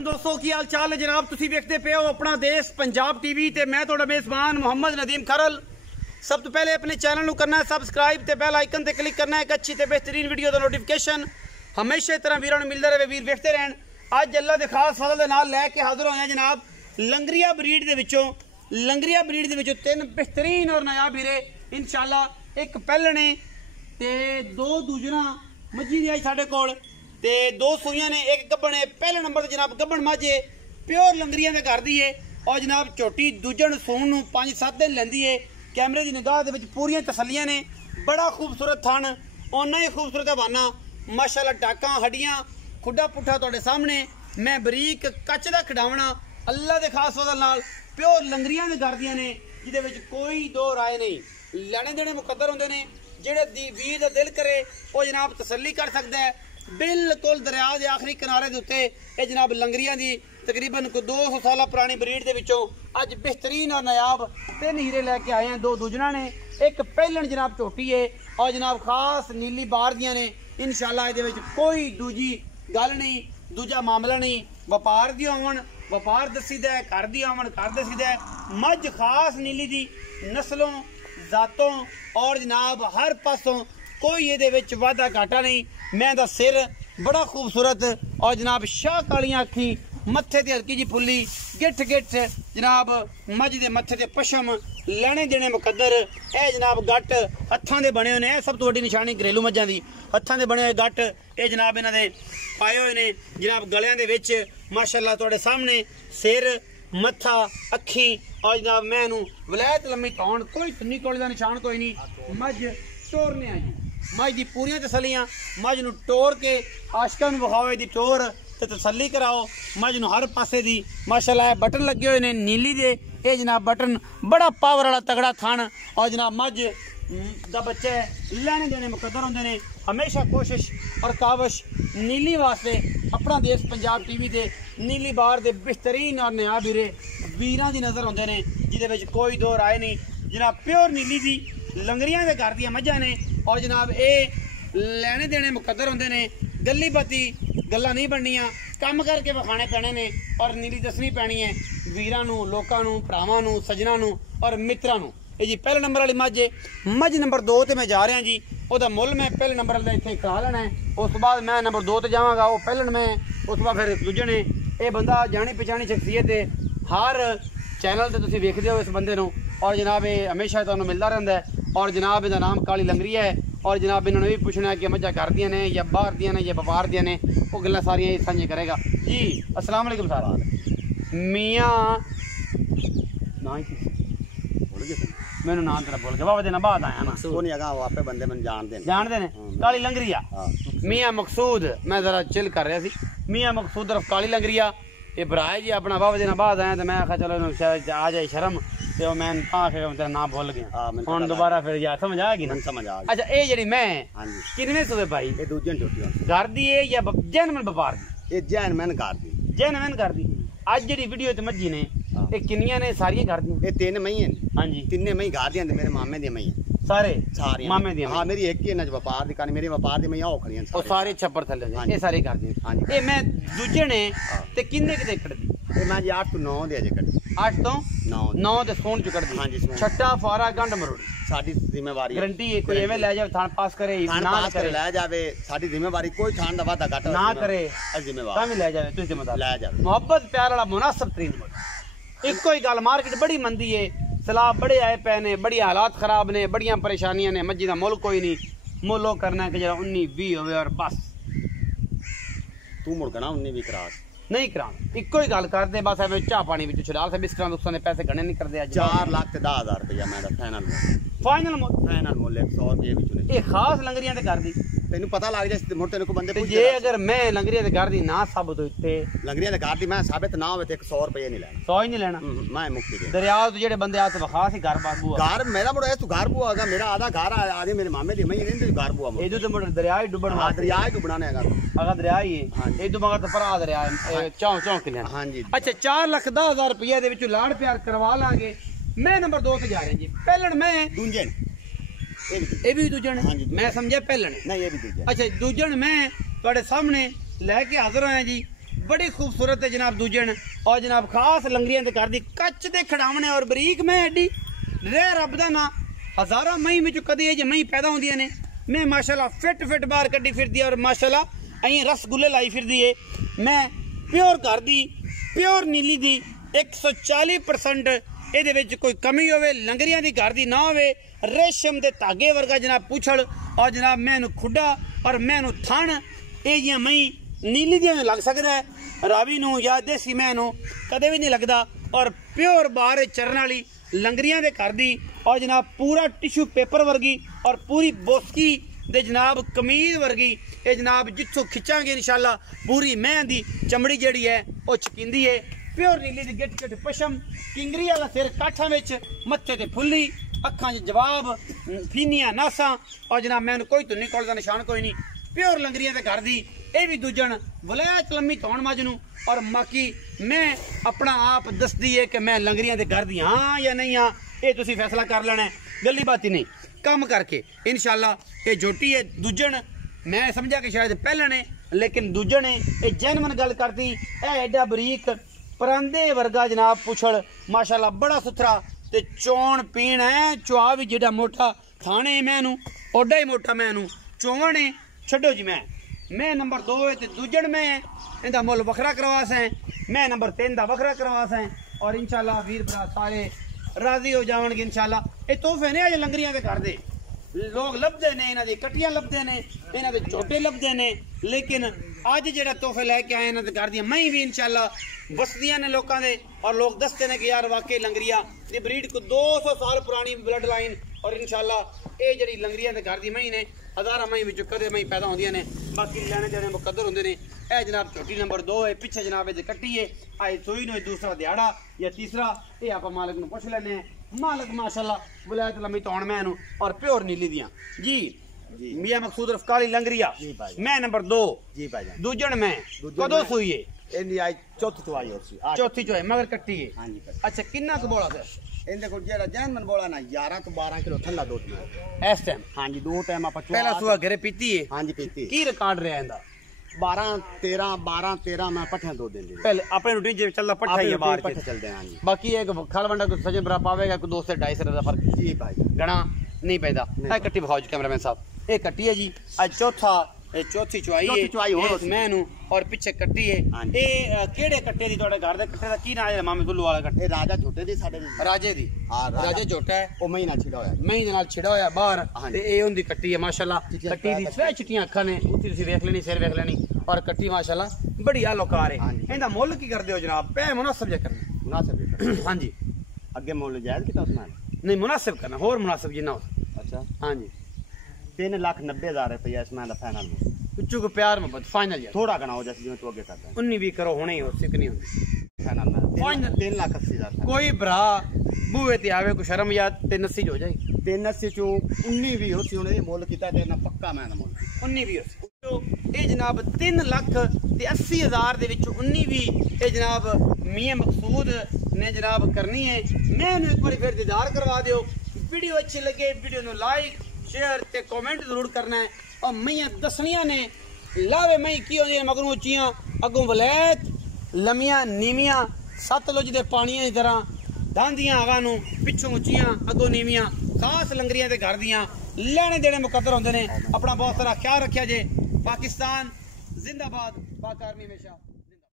दोस्तों की हाल चाल है जनाब। तुसी देखते पे हो अपना देश पंजाब टीवी ते मैं तुहाडा मेज़बान मोहम्मद नदीम खरल। सब तो पहले अपने चैनल को करना है सबसक्राइब ते बेल आइकन ते क्लिक करना है एक अच्छी ते बेहतरीन वीडियो का नोटिफिकेशन हमेशा इस तरह वीरों मिलता रहे। वीर देखते रहन। अज अल्लाह के खास फजल दे नाल लैके हाजिर होए जनाब लंगरिया ब्रीड दे विचों तीन बेहतरीन और नायाब हीरे इंशाल्लाह। एक पहलने ते दो दूजना मज्जी दी आई साडे कोल ते दो सूइयां ने एक गब्बन है। पहले नंबर ते जनाब गब्बन माझे प्योर लंगरिया दे घर दी है और जनाब झोटी दूजन सून नूं 5-7 दिन लैंदी है। कैमरे की निगाह दे विच पूरियां तसल्लियां ने। बड़ा खूबसूरत थन ओना ही खूबसूरत हवाना माशाअल्लाह। टाकां हड्डियां खुड्डा पुट्ठा तुहाडे सामने। मैं बरीक कच दा खिडावना अल्लाह दे खास फजल नाल प्योर लंगरिया दे घर दियां ने जिहदे विच कोई दो राय नहीं। लैणे देने मुकद्दर हुंदे ने। जेहड़े वीर दा दिल करे वो जनाब तसल्ली कर सकदा है। बिल्कुल दरिया के आखिरी किनारे के उत्ते ये जनाब लंगरिया की तकरीबन 200 साल पुरानी ब्रीड के विचों अज बेहतरीन और नायाब 3 हीरे लैके आए हैं। दो दूजना ने एक पहलन जनाब झोटी है और जनाब खास नीली बार दियां ने इंशाल्लाह। ये कोई दूजी गल नहीं दूजा मामला नहीं। व्यापार दी होवन व्यापार दसीदा है, घर दी होवन घर दसीदा है। मझ खास नीली दी नस्लों जातों और जनाब हर पासों कोई ये वाधा घाटा नहीं। मैं दा सिर बड़ा खूबसूरत और जनाब शाह कालियां अखी मत्थे ते हल्की जी फुल्ली गिठ गिठ जनाब मझ दे मत्थे ते पशम लैने देने मुकद्दर। ए जनाब गट हत्थां दे बने ने सब तो वड्डी निशानी घरेलू मज्जां दी हत्थां दे बने हुए गट ये जनाब इन्हां दे पाए हुए ने जनाब गलियां दे विच माशाअल्लाह तुहाडे सामने सिर मत्था अखी और जनाब मैं नूं वलैत लम्मी तौण कोई सुन्नी कोले दा निशान कोई नहीं। मझ टोरने आ जी मझ दी पूरियां तसलियां मझ नूं टोर के आशकां नूं विखाओ दी टोर ते तसल्ली कराओ। मझ नूं हर पासे दी माशाअल्लाह बटन लगे हुए ने नीली दे ये जनाब बटन बड़ा पावर वाला तगड़ा थन और जनाब मझ दा बच्चे लैने देने मुकद्दर होंदे ने। हमेशा कोशिश और काविश नीली वास्ते अपना देश पंजाब टीवी दे नीली बार दे बेहतरीन और नायाब हीरे वीरां दी नज़र होंदे ने जिहदे विच कोई दो राय नहीं। जनाब प्योर नीली दी लंगरियां दे घर दियां मझां ने और जनाब ये लैने देने मुकद्दर होंदे ने। गली बाती गल्लां नहीं बननियां कम करके विखाने पैने ने और नीली दसनी पैनी है वीरां नूं लोकां नूं भरावां नूं सज्जनां नूं और मित्रां नूं। ये जी पहले नंबर वाली मझ है। मझ नंबर 2 ते मैं जा रहा जी ਉਹਦਾ ਮੁੱਲ मैं पहले नंबर वाले इत्थे करा लेना है। उस बाद मैं नंबर 2 ते जावांगा वो पहलन में उस बाद फिर दूजे ने ये बंदा जानी पहचानी शख्सियत है हर चैनल ते तुसीं वेखदे हो इस बंदे नूं और जनाब ये हमेशा तुहानूं मिलता रहंदा है। और जनाब इहदा नाम काली लंगरिया है और जनाब इन्होंने भी पूछना है कि मझां घर दियां ने या बाहर दियां ने या व्यापार दियां ने वो गल्लां सारियां सांझे करेगा जी। अस्सलाम वालेकुम साहब मियाँ ना मैनू नाम तेरा बोल के बाबा देना बाद आया ना नहीं आगा वो आपे बंदे मैंने जानते ने काली लंगरिया मियाँ मकसूद। मैं जरा चिल कर रहा सी मियाँ मकसूद तरफ काली लंगरिया ये भरा है जी अपना बाबा देना बाद आया तो मैं आखा चलो आ जाए शर्म तो मैं तेरा नाम भूल गया हुण दोबारा फिर यार समझ आ गई ना समझ आ गई। अच्छा ये जेडी मैं कितने सूबे भाई ये दूजे छोटी घर दी है या जैनमन व्यापार दी ये जैनमन घर दी जैनमन घर दी। अज जेडी वीडियो ते मज्जी ने ये किन्नियां ने सारियां घर दी ये 3 मई हैं। हां जी 3 मई घर दी मेरे मामे दी मई सारे मामे दी। हां मेरी एक ही न व्यापार दी कहानी मेरी व्यापार दी मई ओ खड़ियां और सारे छप्पर थल्ले ये सारे घर दी। हां जी ये मैं दूजे ने ते किन्ने के एकड़ दी ये मैं जी 8 to 9 दे अजे कड़ी 8 तो 9 ते सोन चुकड़ दी। हां जी छट्टा फारा गंड मरोड़ी साडी जिम्मेवारी गारंटी है कोई एवे ले जावे थान पास करे ना करे ले जावे साडी जिम्मेवारी कोई थान दा वादा घाटा ना करे जिम्मेवार तां भी ले जावे तुसी जिम्मेदार ले जावे मोहब्बत प्यार वाला मुनासिब तरीन मुल्क। इको ही गल मार्केट बड़ी मंदी है सलाब बड़े आए पे ने बड़ी हालात खराब ने बड़ियां परेशानियां ने मज्जी दा मुल कोई नहीं मुल्लो करना कि जरा 19-20 होवे और बस तू मुड़ गना 19-20 क्रास नहीं कराना। इको ही गल करते बस एवं चाह पानी विच छडाल से बिस्कुटां दुस्कुटां दे पैसे गणे नहीं करदे। 4 लाख ते 10,000 रुपया मैं फाइनल मुल 100 रुपये विचों ये खास लंगरियां दे कर दी तेन पता लग जाए मुड़ तेन को बंदे जे अगर मैं लंगरियां दे घर दी ना साबित होई ते लंगरियां दे घर दी मैं साबित ना होवे ते 100 रुपये नहीं लेना 100 ही नहीं लेना मैं मुक्ति दे दरिया तो जेडे बंदे आते वखा सी घर बार बुआ घर मेरा मुड़ तू घर बुआ होगा मेरा आधा घर आदि मेरे मामे दी मैं नहीं घर बुआ ए तो मुड़ दरिया ही डुबण हां दरिया ही डुबना ने अगर दरिया ही है ए तो मगर तो परा दरिया है चौं किले। हां जी अच्छा 4,10,000 रुपये दे विच लाड़ प्यार करवा लांगे। मैं नंबर 2 ते जा रहे जी पहलन मैं दूजन ये भी दूजन मैं समझा पहलन नहीं ये भी दूजन। अच्छा दूजन मैं तुहाडे सामने लेके हाजिर होया जी बड़ी खूबसूरत है जनाब दूजन और जनाब खास लंगरियां दे घर दी कच्च दे खड़ावने और बरीक मैं एडी रे रब दा ना हजारों मई में कदी ये मई पैदा होंदियां ने मैं माशाल्लाह फिट बाहर कड्डी फिरदी और माशाल्लाह अहीं रसगुल्ले लाई फिरदी है मैं प्योर घर दी प्योर नीली दी 140% ਇਹਦੇ ਵਿੱਚ कोई कमी होवे लंगरियां दी घर दी ना होवे रेशम दे धागे वर्गा जनाब पूछड़ और जनाब मैनू खुडा और मैनू थण ये मई नीली दियां लग सकदा है रावी नू या देसी मैनू कदे भी नहीं लगदा और प्योर बाहर चरण वाली लंगरियां दे घर दी और जनाब पूरा टिश्यू पेपर वर्गी और पूरी बोसकी दे जनाब कमीज वर्गी ये जनाब जिथों खिंचांगे इंशाल्लाह पूरी मैं दी चमड़ी जेड़ी है वो छकिंदी है प्योर नीली दी गिट गिट पशम किंगरी वाला सिर काठा विच मत्थे ते फुल्ली अखां च जवाब फीनियां नासा और जनाब मैनू कोई तो निकल दा निशान कोई नहीं प्योर लंगरियां दे घर दी ये भी दूजन वलैत लम्मी तौण मजनू और बाकी मैं अपना आप दसदी है कि मैं लंगरियां दे घर दी हाँ या नहीं हाँ ये तुसी फैसला कर लेना है गली बात ही नहीं कम करके इंशाल्लाह ये जोटी है दूजन मैं समझा कि शायद पहले ने लेकिन दूजन है ये जैनमन गल करती है एडा बरीक परांदे वर्गा जनाब पुछड़ माशाल्लाह बड़ा सुथरा ते चौन पीण है चुआ भी जेड़ा मोटा थाने मैनू ओडा ही मोटा मैनू चौवन है छड्डो जी मैं नंबर 2 है ते दूजन में इंदा मुल वखरा करवास है मैं नंबर 3 दा वखरा करवास है और इंशाल्लाह वीर भरा सारे राजी हो जावणगे इंशाल्लाह ये तोहफे ने अज लंगरियां दे घर दे लोग लभदे ने इन्हां दी कट्टियां लभदे ने इन्हां दे झोटे लभदे ने लेकिन अज जेड़ा तोहफे लैके आए इन्हां दे घर दी मई भी इंशाल्लाह बसदियां ने लोकां दे और लोग दसते ने कि यार वाकई लंगरिया दी ब्रीड को 200 साल पुरानी ब्लड लाइन और इंशाल्लाह ये जड़ी लंगरियां दे घर दी मई ने हजारा मई विच कदे मई पैदा होंदियां ने बाकी लेने देने मुकद्दर होंदे ने ए जनाब छोटी नंबर 2 है पीछे जनाब ये कट्टी है आई सोई नो दूसरा दिहाड़ा या तीसरा ये आप मालिक नु पूछ लेने मालिक माशाल्लाह वलायत लम्मी तौण मैनू और प्योर नीली दियां जी मियां मकसूद रफकाली लंगरिया मैं नंबर 2 जी भाईजान दूजन मैं कदों सोई है ਇੰਦੀ ਆਈ ਚੌਥੀ ਚੁਆਈ ਹੋਸੀ चौथी चो है मगर कट्टी है हाँ जी अच्छा किन्ना क बोला सर ਇਹਦੇ ਕੋਲ ਜਿਹੜਾ ਜੈਨਮਨ ਬੋਲਾ ਨਾ 11 ਤੋਂ 12 ਕਿਲੋ ਠੰਡਾ ਦੁੱਧ ਹੈ इस टाइम हाँ जी 2 टाइम ਆਪਾਂ पहला सुबह घरे पीती है हाँ जी पीती की रिकॉर्ड रहा इंदा 12 13 मैं पठे दो दिन पहले अपने रूटीन जे चलदा पट्ठा ही है बाहर पठे चलते हैं हाँ जी बाकी एक खल वंडा को सजन बरा पावेगा को 2 से 2.5 का फर्क जी भाई गणा नहीं पैदा ए कट्टी बखाओ जी कैमरामैन साहब ए कट्टी है जी आज चौथी चुआई है मैनू और पीछे कट्टी है ए केड़े कट्टे दी तोड़े घर दे कट्टे दा की नाम है मामे गुल्लू वाला कट्टे राजा छोटे दी साडे राजे दी हां राजा छोटा है ओ महीना छिड़ा होया महीने नाल छिड़ा होया बाहर ते ए हुंदी कट्टी है माशाल्लाह कट्टी दी सवे चिट्टियां अखां ने उठी तुसी देख लेनी सिर देख लेनी और कट्टी माशाल्लाह बड़ी आलोकार है इंदा मुल की करदे हो जनाब पे मुनासिब जे करना मुनासिब हां जी अगे मुल जायज किता उसने नहीं मुनासिब करना और मुनासिब जिन्ना हो अच्छा हां जी 3,90,000 रुपया इसमें दा फाइनल में कुछ को प्यार मोहब्बत फाइनल यार थोड़ा गना हो जैसे जो तू आगे करता है 19 करो होने ही हो सिक नहीं होती फाइनल में फाइनल 3,80,000 कोई भरा बूहे ते आवे को शर्म या 380 हो जाए 380 चो 19 भी होसी हुन ये मोल कीता ते ना पक्का मैं ना मोल 19 भी होसी तो ये जनाब 3,80,000 दे विच 19 भी ये जनाब मियां मकसूद ने जनाब करनी है मैं एक बार फिर दीदार करवा दियो वीडियो अच्छी लगे वीडियो नु लाइक शेयर ते कमेंट जरूर करना है और मैयां दसनियां ने लावे मई की होंदी मगरों उच्चियां अगों वलैत लमियां नीवियां सतलुज दे पानियां की तरह दांदियां हवा नू पिछों उच्चियां अगों नीवियां खास लंगरियां दे घर दियां लेने देने मुकद्दर होंदे ने अपना बहुत सारा ख्याल रखिया जे पाकिस्तान जिंदाबाद पाक आर्मी हमेशा